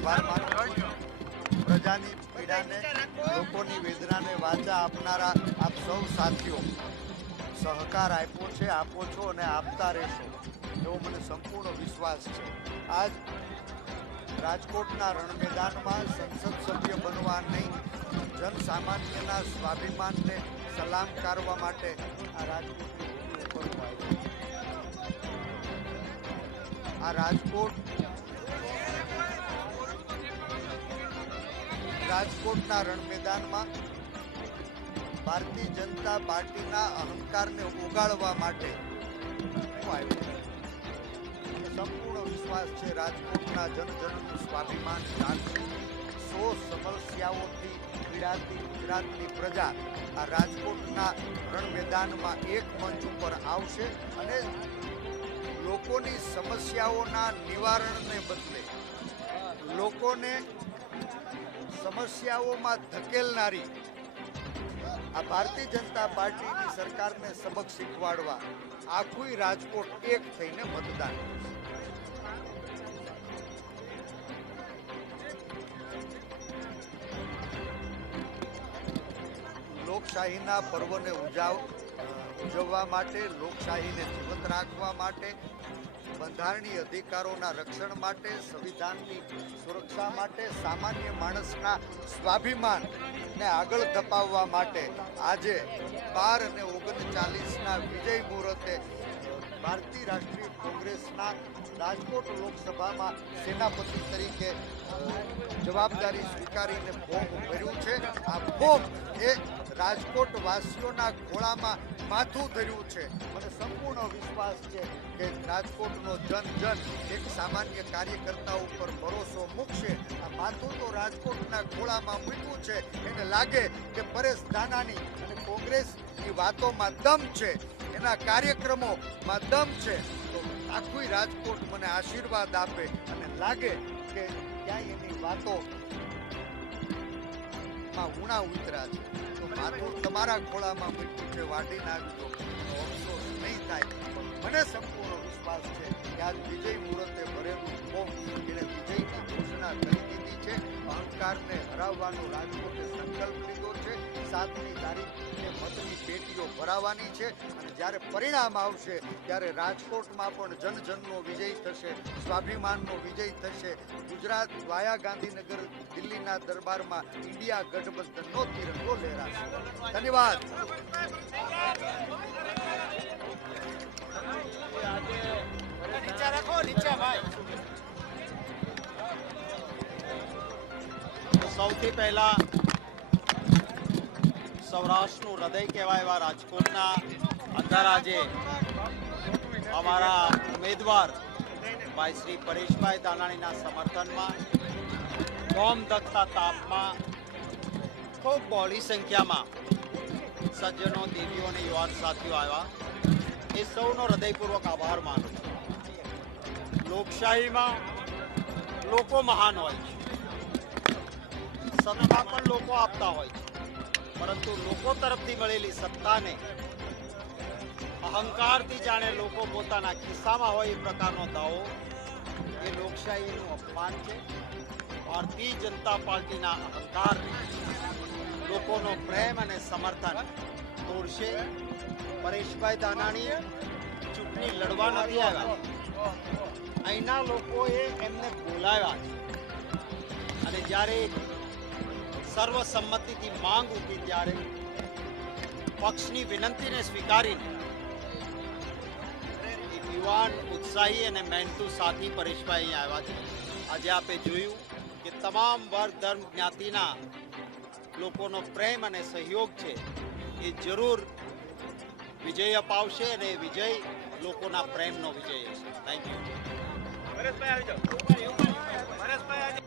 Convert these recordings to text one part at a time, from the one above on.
આભાર માનું છું। પ્રજાની પીડાને, લોકોની વેદનાને વાચા આપનારા આપ સૌ સાથીઓ સહકાર આપ્યો છે, આપો છો અને આપતા રહેશો એવો મને સંપૂર્ણ વિશ્વાસ છે। આજ રાજકોટના રણ મેદાનમાં સંસદ સભ્ય બનવા નહીં, જનસામાન્યના સ્વાભિમાનને સલામ કરવા માટે આ રાજકોટના રણ મેદાનમાં ભારતીય જનતા પાર્ટીના અહંકારને ઓગાળવા માટે હું આવ્યો। સંપૂર્ણ વિશ્વાસ છે રાજકોટના જનજનનું સ્વાભિમાન જાગશે। 100 સમસ્યાઓથી પીડાતી ગુજરાતની પ્રજા આ રાજકોટના રણ મેદાનમાં એક મંચ ઉપર આવશે અને લોકોની સમસ્યાઓના નિવારણને બદલે લોકોને સમસ્યાઓમાં ધકેલનારી આ ભારતીય જનતા પાર્ટીની સરકારને સબક શીખવાડવા આખું રાજકોટ એક થઈને મતદાન કરશે। લોકશાહીના પર્વને ઉજવવા માટે, લોકશાહીને જીવંત રાખવા માટે, બંધારણીય અધિકારોના રક્ષણ માટે, સંવિધાનની સુરક્ષા માટે, સામાન્ય માણસના સ્વાભિમાનને આગળ ધપાવવા માટે આજે 12 અને 39ના વિજય મુહૂર્તે ભારતીય રાષ્ટ્રીય કોંગ્રેસના રાજકોટ લોકસભામાં સેનાપતિ તરીકે જવાબદારી સ્વીકારીને ફોર્મ ભર્યું છે। આ ફોર્મ એ રાજકોટ વાસીઓના ખોળામાં માથું ધર્યું છે। મને સંપૂર્ણ વિશ્વાસ છે કે રાજકોટનો જન એક સામાન્ય કાર્યકર્તા ઉપર ભરોસો મૂકશે। આ માથું તો રાજકોટના ખોળામાં મૂક્યું છે, એને લાગે કે પરેશ ધાનાણી અને કોંગ્રેસની વાતોમાં દમ છે, એના કાર્યક્રમોમાં દમ છે, તો આખું રાજકોટ મને આશીર્વાદ આપે અને લાગે કે ક્યાંય એની વાતોમાં ઉણા ઉતરા છે તો માથું તમારા ખોળામાં મૂક્યું છે, વાઢી નાખજો તો અફસોસ નહીં થાય। મને સંપૂર્ણ વિશ્વાસ છે કે આજ વિજય મુહૂર્તે ભરેલું ફોર્મ એને વિજયની ઘોષણા કરી દીધી છે। અહંકારને હરાવવાનો રાજકોટે સંકલ્પ લીધો છે। 7મી તારીખે મતની પેટીઓ ભરાવાની છે અને જ્યારે પરિણામ આવશે ત્યારે રાજકોટમાં પણ જનજનનો વિજય થશે, સ્વાભિમાનનો વિજય થશે। ગુજરાત વાયા ગાંધીનગર દિલ્હીના દરબારમાં ઇન્ડિયા ગઠબંધનનો તિરંગો લહેરાશે। ધન્યવાદ। સૌથી પહેલા સૌરાષ્ટ્રનું હૃદય કહેવાય એવા રાજકોટના અંદર આજે અમારા ઉમેદવાર ભાઈ શ્રી પરેશભાઈ ધાનાણીના સમર્થનમાં ગોમ ધકતા તાપમાં ખૂબ બહોળી સંખ્યામાં સજ્જનો, દેવીઓ અને યુવાન સાથીઓ આવ્યા, એ સૌનો હૃદયપૂર્વક આભાર માનું છું। લોકશાહીમાં લોકો મહાન હોય છે, સત્તા પણ લોકો આપતા હોય છે, પરંતુ લોકો તરફથી મળેલી સત્તાને અહંકારથી જાણે લોકો પોતાના ખિસ્સામાં હોય એ પ્રકારનો દાવો એ લોકશાહીનું અપમાન છે। ભારતીય જનતા પાર્ટીના અહંકારને લોકોનો પ્રેમ અને સમર્થન તોડશે। પરેશભાઈ ધાનાણી ચૂંટણી લડવા નથી આવ્યા, અહીંના લોકોએ એમને બોલાવ્યા છે અને જ્યારે સર્વસંમતિથી માંગ ઉઠી ત્યારે પક્ષની વિનંતીને સ્વીકારીને એક યુવાન, ઉત્સાહી અને મહેનતુ સાથી પરેશભાઈ અહીં આવ્યા છે। આજે આપે જોયું કે તમામ વર્ગ, ધર્મ, જ્ઞાતિના લોકોનો પ્રેમ અને સહયોગ છે એ જરૂર વિજય અપાવશે અને વિજય લોકોના પ્રેમનો વિજય હશે। Thank you. પરેશભાઈ આવી જાઓ। પરેશભાઈ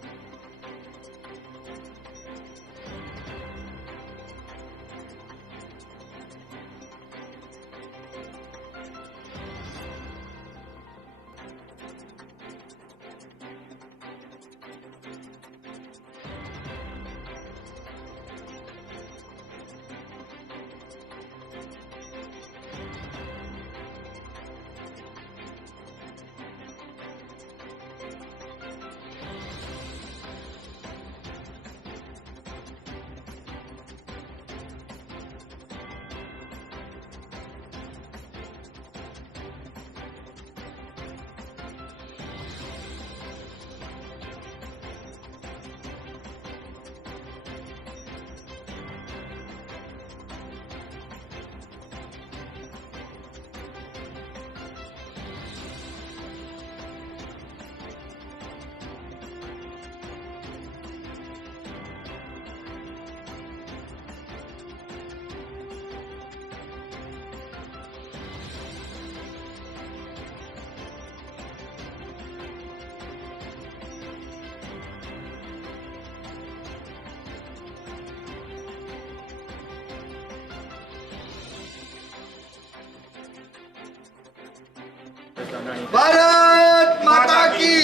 ભારત માતા કી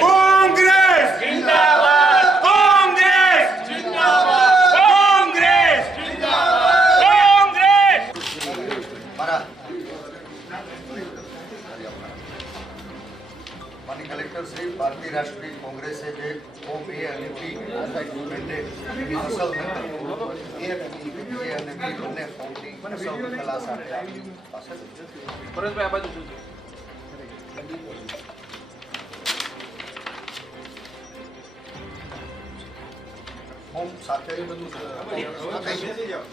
કોંગ્રેસ જિંદાબાદ કોંગ્રેસ જિંદાબાદ કોંગ્રેસ જિંદાબાદ કોંગ્રેસ મારા માનનીય કલેક્ટર શ્રી ભારતીય રાષ્ટ્રીય કોંગ્રેસે જે ફોર્મ A અને B મેન્ડેટ અસલ નકલ A અને B બંને ફોર્મની અસલ નકલ આ સાથે આપની પાસે છે. પરેશભાઈ આ બાજુ જોજો. ફોર્મ સાથે બધું બેસી જાઓ.